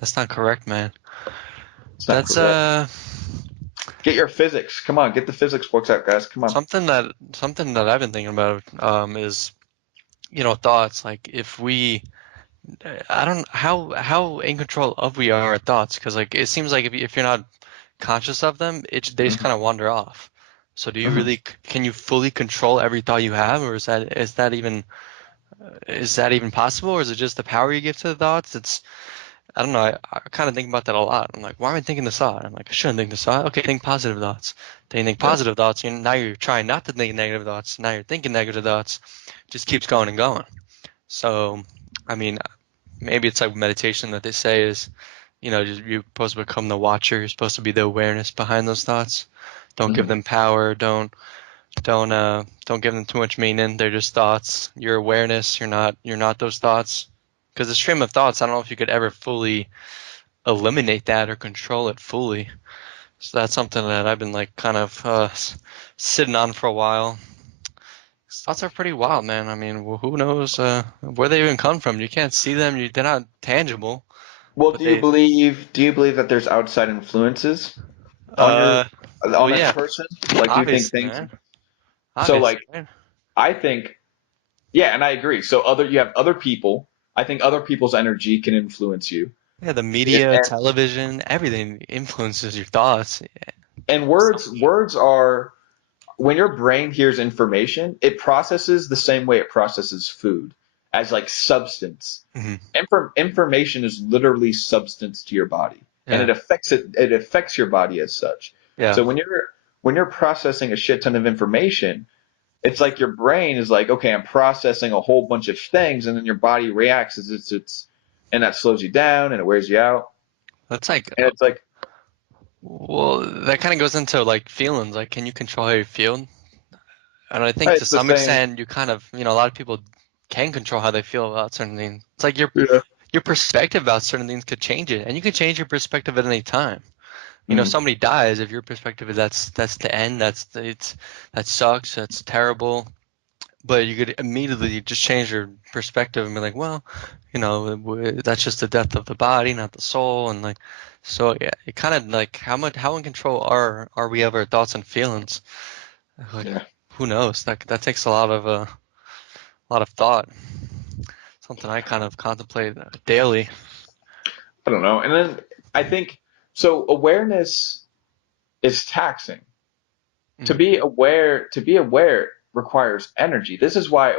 That's not correct, man. It's not That's correct. Get your physics. Come on, get the physics books out, guys. Come on. something that I've been thinking about is thoughts. Like if we I don't how in control of we are our thoughts, because like it seems like if you're not conscious of them, they just Hmm. kind of wander off. So do you Hmm. really can you fully control every thought you have, or is that even possible, or is it just the power you give to the thoughts? I don't know. I kind of think about that a lot. I'm like, why am I thinking this thought? I'm like, I shouldn't think this thought. Okay, think positive thoughts. Then you think Yeah. positive thoughts. Now you're trying not to think negative thoughts. Now you're thinking negative thoughts. Just keeps going and going. So, I mean, maybe it's like meditation that they say is, you're supposed to become the watcher. You're supposed to be the awareness behind those thoughts. Don't give Hmm. them power. Don't give them too much meaning. They're just thoughts. Your awareness. You're not those thoughts. Because the stream of thoughts, I don't know if you could ever fully eliminate that or control it fully. So that's something that I've been like kind of sitting on for a while. Thoughts are pretty wild, man. I mean, who knows where they even come from? You can't see them. They're not tangible, Well, but they. do you believe that there's outside influences on Uh, on well, a yeah, person? Like, do you think obviously, things? man. So, Obviously, like, man. I think, yeah, and I agree. So, you have other people. I think other people's energy can influence you. Yeah, the If, media, television, everything influences your thoughts. and So, words are when your brain hears information, it processes the same way it processes food as like substance. mhm. Information is literally substance to your body, and Yeah, it affects your body as such. yeah. So when you're processing a shit ton of information, it's like your brain is like, okay, I'm processing a whole bunch of things, and then your body reacts as it's and that slows you down and it wears you out. That's like, And it's like, well, that kind of goes into like feelings. Like, can you control how you feel? And I think to it's the some same. extent, a lot of people can control how they feel about certain things. It's like Yeah. your perspective about certain things could change it, and you can change your perspective at any time. If Mhm. somebody dies, if your perspective is that's the end, that sucks, that's terrible. But you could immediately just change your perspective and be like, well, that's just the death of the body, not the soul, and like, so yeah, it kind of like how in control are we of our thoughts and feelings? Like, Yeah. who knows? That takes a lot of thought. Something I kind of contemplate daily. I don't know. And then I think so. Awareness is taxing. Mm, To be aware requires energy. This is why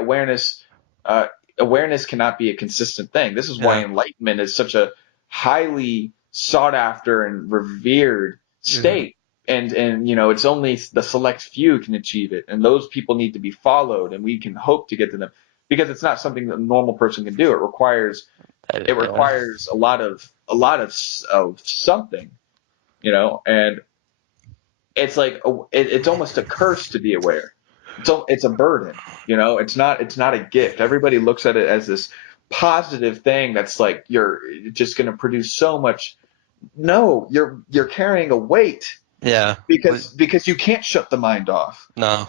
uh, awareness cannot be a consistent thing. This is why yeah, enlightenment is such a highly sought after and revered yeah, state. And it's only the select few can achieve it, and those people need to be followed, and we can hope to get to them because it's not something that a normal person can do. It yeah, requires of something, and it's like it's almost a curse to be aware. It's a burden, it's not a gift. Everybody looks at it as this positive thing that's like you're just going to produce so much. No, you're carrying a weight yeah. because you can't shut the mind off. No,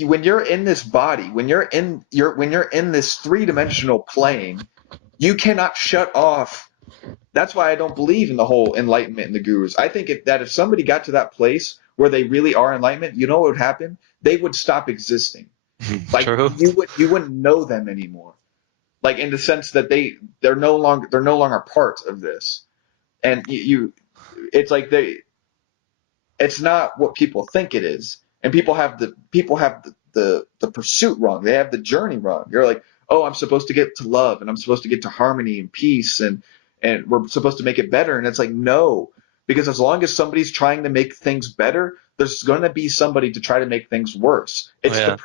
When you're in this body, when you're in this three-dimensional plane, you cannot shut off. That's why I don't believe in the whole enlightenment and the gurus. I think that if somebody got to that place where they really are enlightenment, you know what would happen? They would stop existing. Like true. you wouldn't know them anymore. Like in the sense that they're no longer part of this. And it's like it's not what people think it is. And people have the pursuit wrong. They have the journey wrong. You're like, oh, I'm supposed to get to love and I'm supposed to get to harmony and peace and we're supposed to make it better. And it's like, no, because as long as somebody's trying to make things better, there's going to be somebody to try to make things worse. Oh yeah,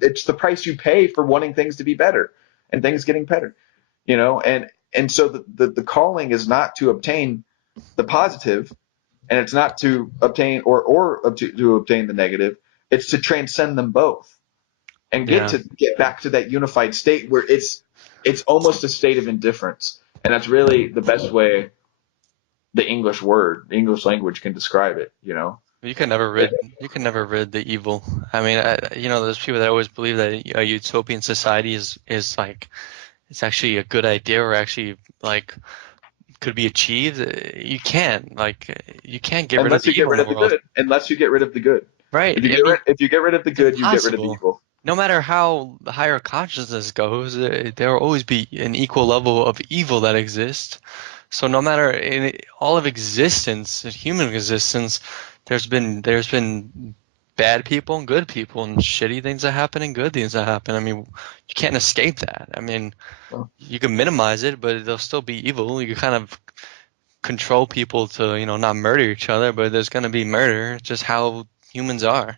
It's the price you pay for wanting things to be better and things getting better, and so the calling is not to obtain the positive, and it's not to obtain to obtain the negative. It's to transcend them both and yeah, get back to that unified state where it's almost a state of indifference, and that's really the best way the English language can describe it. You can never rid you can never rid the evil. I mean, there's people that always believe that a utopian society is like it's actually a good idea, or actually like could be achieved, you can't. You can't get rid of Unless the you get evil rid in the of the world. good. Unless you get rid of the good. Right. If you I mean, if you get rid of the it's good, you get rid of the impossible. evil. No matter how higher consciousness goes, there will always be an equal level of evil that exists. So no matter in all of existence, human existence, there's been bad people and good people and shitty things that happen and good things that happen. I mean, you can't escape that. I mean, Well, you can minimize it, but they'll still be evil. You can kind of control people to, not murder each other, but there's going to be murder. It's just how humans are.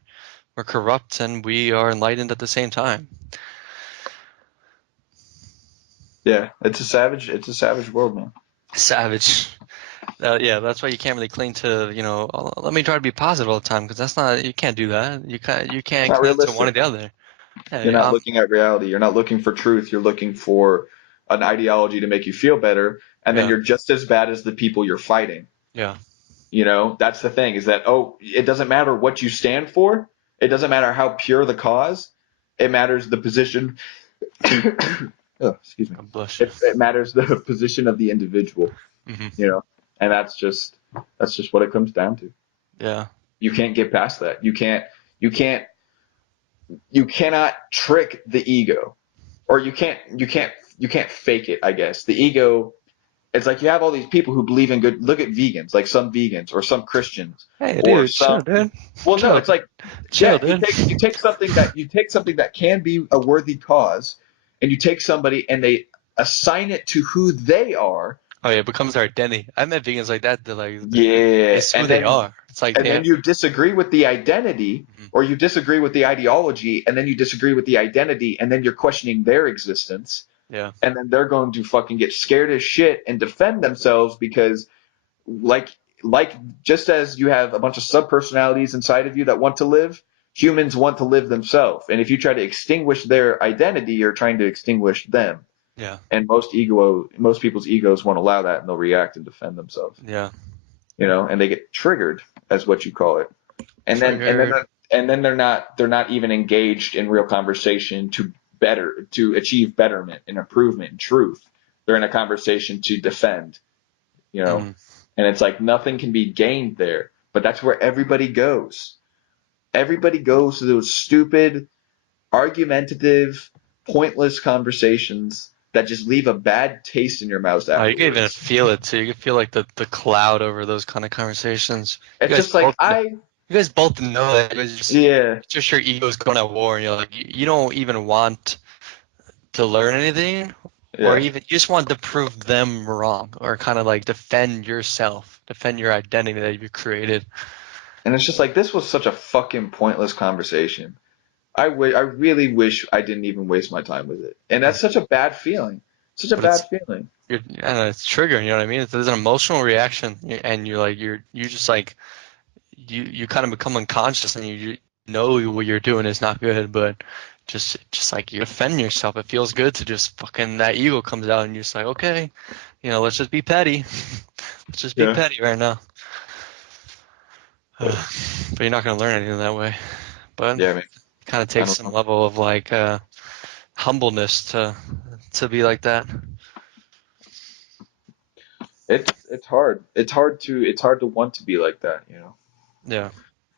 We're corrupt and we are enlightened at the same time. yeah, it's a savage world, man. Savage. Yeah, that's why you can't really cling to, let me try to be positive all the time because you can't do that. You It's can't not cling to one or realistic. the other. You're Yeah, not looking at reality. You're not looking for truth. You're looking for an ideology to make you feel better, and then yeah, you're just as bad as the people you're fighting. yeah, That's the thing is that, it doesn't matter what you stand for. It doesn't matter how pure the cause. It matters the position. Oh, excuse me. God bless you. It matters the position of the individual, Hmm. you know, and that's just what it comes down to. Yeah, You can't get past that. You can't, you cannot trick the ego, or you can't fake it, I guess. The ego, it's like you have all these people who believe in good. Look at vegans, like some vegans or some Christians hey, or dude, some. chill, dude, Well, no, chill, it's like, chill, yeah, you dude. take something that can be a worthy cause, and you take somebody and they assign it to who they are. Oh yeah, it becomes their identity. I met vegans like that. They're like, Yeah, it's who they are. It's like and then you disagree with the identity, Mhm. or you disagree with the ideology, and then you disagree with the identity, and then you're questioning their existence, Yeah, and then they're going to fucking get scared as shit and defend themselves because, like like just as you have a bunch of subpersonalities inside of you that want to live, humans want to live themselves. And if you try to extinguish their identity, you're trying to extinguish them. yeah, And most people's egos won't allow that, and they'll react and defend themselves. yeah. And they get triggered, as what you call it. And then and then Triggered. and then they're not even engaged in real conversation to achieve betterment and improvement and truth. They're in a conversation to defend, you know. Mhm. And it's like nothing can be gained there. But that's where everybody goes. Everybody goes to those stupid, argumentative, pointless conversations that just leave a bad taste in your mouth Oh, you can even afterwards. feel it too. You can feel like the cloud over those kind of conversations. You It's guys just like both You guys both know that yeah, it's just your ego's going at war, and you're like you don't even want to learn anything, or yeah. even you just want to prove them wrong, or kind of like defend yourself, defend your identity that you've created. And it's just like, this was such a fucking pointless conversation. I really wish I didn't even waste my time with it. And that's such a bad feeling. Such a But bad feeling. it's triggering. You know what I mean? There's an emotional reaction, and you just like you kind of become unconscious, and you know what you're doing is not good, but just like you defend yourself. It feels good to just fucking that ego comes out, and you're just like, okay, let's just be petty. Let's just be Yeah. petty right now. But But you're not gonna learn anything that way. But yeah, I mean, kind of I takes don't some know. level of like humbleness to be like that. It's hard. It's hard to want to be like that. Yeah.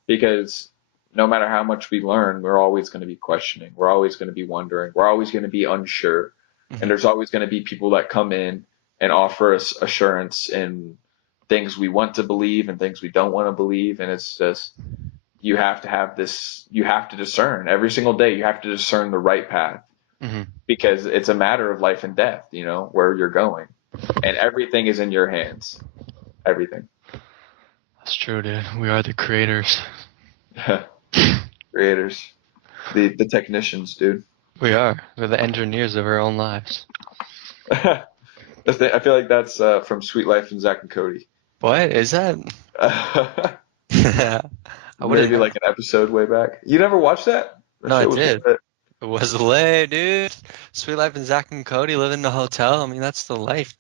Because no matter how much we learn, we're always going to be questioning. We're always going to be wondering. We're always going to be unsure. And Hmm. there's always going to be people that come in and offer us assurance in things we want to believe and things we don't want to believe. And it's just, you have to discern every single day. You have to discern the right path, Hmm. because it's a matter of life and death, where you're going. And everything is in your hands. Everything. That's true, dude. We are the creators. Creators. The technicians, dude. We are. We're the engineers of our own lives. I feel like that's from Sweet Life and Zach and Cody. What is that? I wouldn't Maybe know. like an episode way back. You never watched that? That No, I shit was did. lit. It was lit, dude. Sweet Life and Zach and Cody living in a hotel. I mean, that's the life.